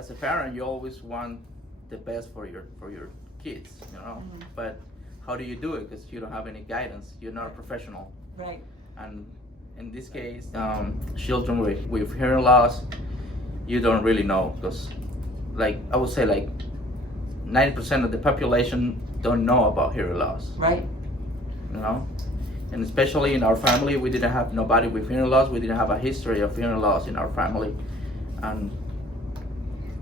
as a parent, you always want the best for your kids, you know. Mhm. But how do you do it? Because you don't have any guidance. You're not a professional. Right. And in this case, children with hearing loss, you don't really know, because, like, I would say, like 90% of the population don't know about hearing loss. Right. You know, and especially in our family, we didn't have nobody with hearing loss. We didn't have a history of hearing loss in our family, and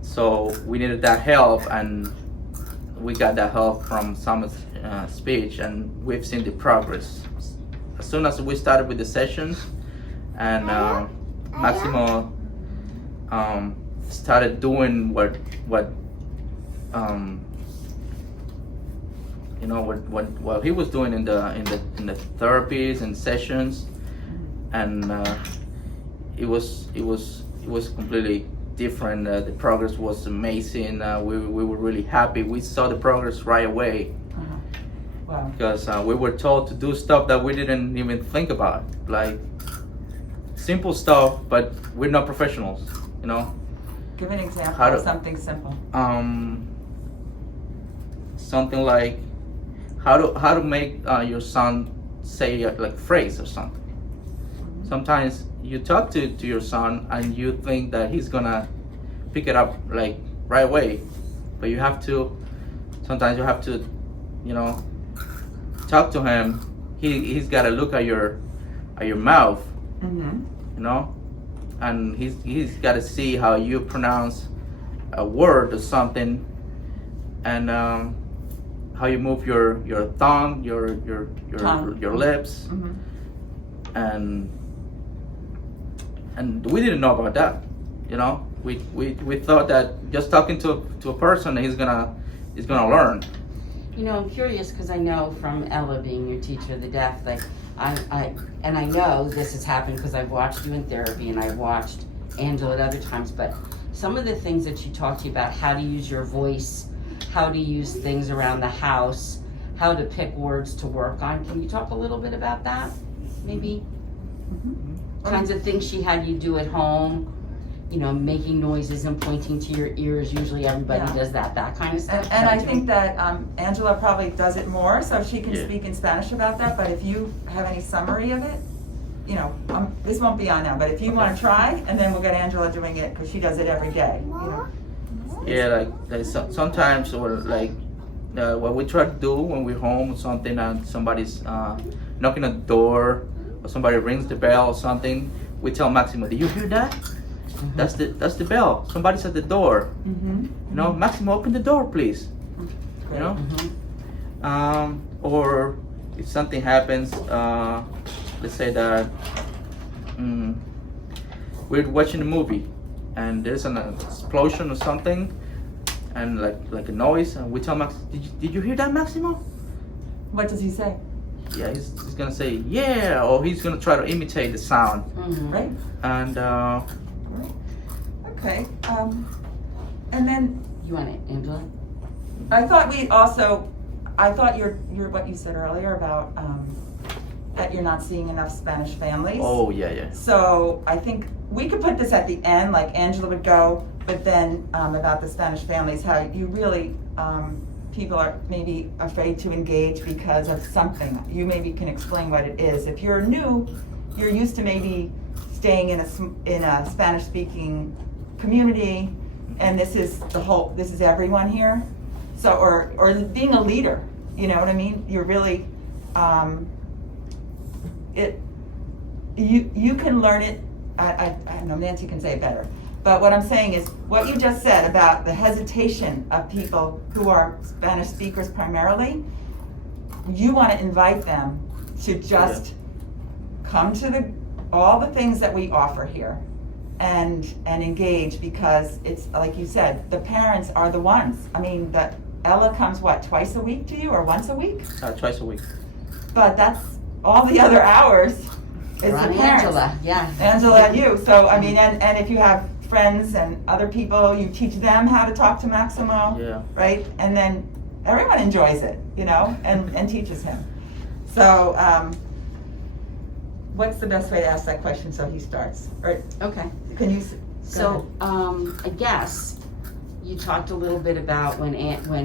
so we needed that help, and we got that help from Summit's speech, and we've seen the progress. As soon as we started with the sessions, and Maximo started doing what you know, what he was doing in the therapies and sessions, and it was completely different. The progress was amazing. We were really happy. We saw the progress right away. Wow. Because we were told to do stuff that we didn't even think about, like simple stuff, but we're not professionals, you know. Give an example How of to- something simple. Something like how to make your son say like phrase or something. Sometimes you talk to your son and you think that he's gonna pick it up like right away, but sometimes you have to, you know, talk to him. He's got to look at your mouth, Mm-hmm. you know, and he's got to see how you pronounce a word or something, and how you move your tongue, your Tongue. your lips, Mm-hmm. and we didn't know about that, you know. We thought that just talking to a person, he's gonna learn. You know, I'm curious because I know from Ella being your teacher of the deaf, like I know this has happened because I've watched you in therapy and I've watched Angela at other times, but some of the things that she talked to you about, how to use your voice, how to use things around the house, how to pick words to work on. Can you talk a little bit about that? Maybe kinds of things she had you do at home, you know, making noises and pointing to your ears. Usually everybody Yeah. does that kind of stuff. And I think that Angela probably does it more, so she can Yeah. speak in Spanish about that. But if you have any summary of it, you know, this won't be on now. But if you want to try, and then we'll get Angela doing it because she does it every day. You know. Yeah, like sometimes, or like what we try to do when we're home or something, and somebody's knocking on the door, or somebody rings the bell or something, we tell Maximo, "Did you hear that? That's the bell. Somebody's at the door. Mm-hmm. You know, Maximo, open the door, please." You know, or if something happens, let's say that we're watching a movie and there's an explosion or something, and like a noise, and we tell Max, did you hear that, Maximo? What does he say? Yeah, he's gonna say yeah, or he's gonna try to imitate the sound, Right. and Okay. And then You want it, Angela? I thought your what you said earlier about that you're not seeing enough Spanish families. oh yeah. So I think we could put this at the end, like Angela would go, but then about the Spanish families, how you really, people are maybe afraid to engage because of something. You maybe can explain what it is. If you're new, you're used to maybe staying in a Spanish-speaking community, and this is everyone here. So, or being a leader, you know what I mean? You're really, you can learn it. I don't know, Nancy can say it better. But what I'm saying is, what you just said about the hesitation of people who are Spanish speakers primarily, you want to invite them to just come to all the things that we offer here and engage, because it's, like you said, the parents are the ones. I mean, Ella comes, what, twice a week to you, or once a week? Twice a week. But that's all the other hours is Ron the and parents. Angela, yeah. Angela and you. So, I mean, and if you have friends and other people, you teach them how to talk to Maximo, Yeah. right? And then everyone enjoys it, you know, and teaches him. So, what's the best way to ask that question so he starts? Or Okay. can you? Go So, I guess you talked a little bit about when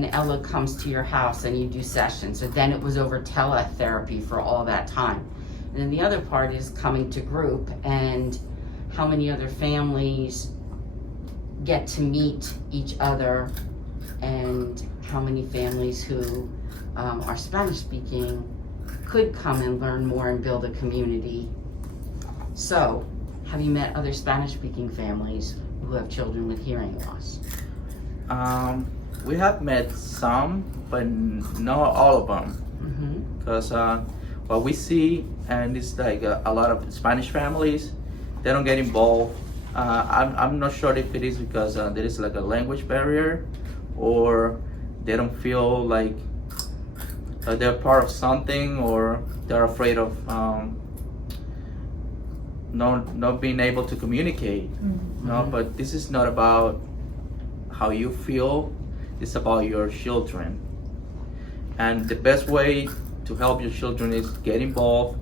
Ella comes to your house and you do sessions, so then it was over teletherapy for all that time. And then the other part is coming to group, and how many other families get to meet each other, and how many families who are Spanish speaking could come and learn more and build a community. So, have you met other Spanish speaking families who have children with hearing loss? We have met some, but not all of them. Because what we see, and it's like a lot of Spanish families, they don't get involved. I'm not sure if it is because there is like a language barrier, or they don't feel like they're part of something, or they're afraid of not being able to communicate. No, but this is not about how you feel, it's about your children. And the best way to help your children is get involved,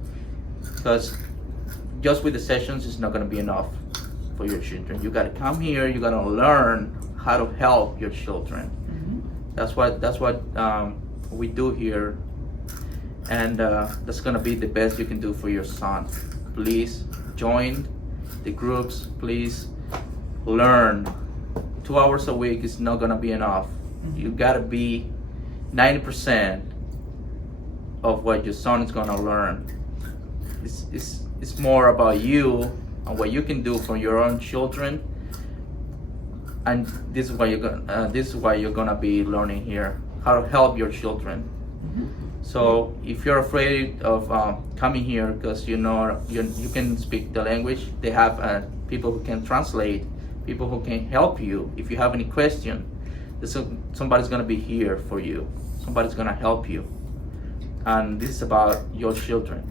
because just with the sessions is not going to be enough for your children. You got to come here, you got to learn how to help your children. That's what we do here, and that's going to be the best you can do for your son. Please join the groups, please learn. 2 hours a week is not gonna be enough. You gotta be 90% of what your son is gonna learn. It's more about you and what you can do for your own children, and this is why you're gonna be learning here how to help your children. So if you're afraid of coming here because you can speak the language, they have people who can translate, people who can help you. If you have any question, somebody's gonna be here for you. Somebody's gonna help you. And this is about your children.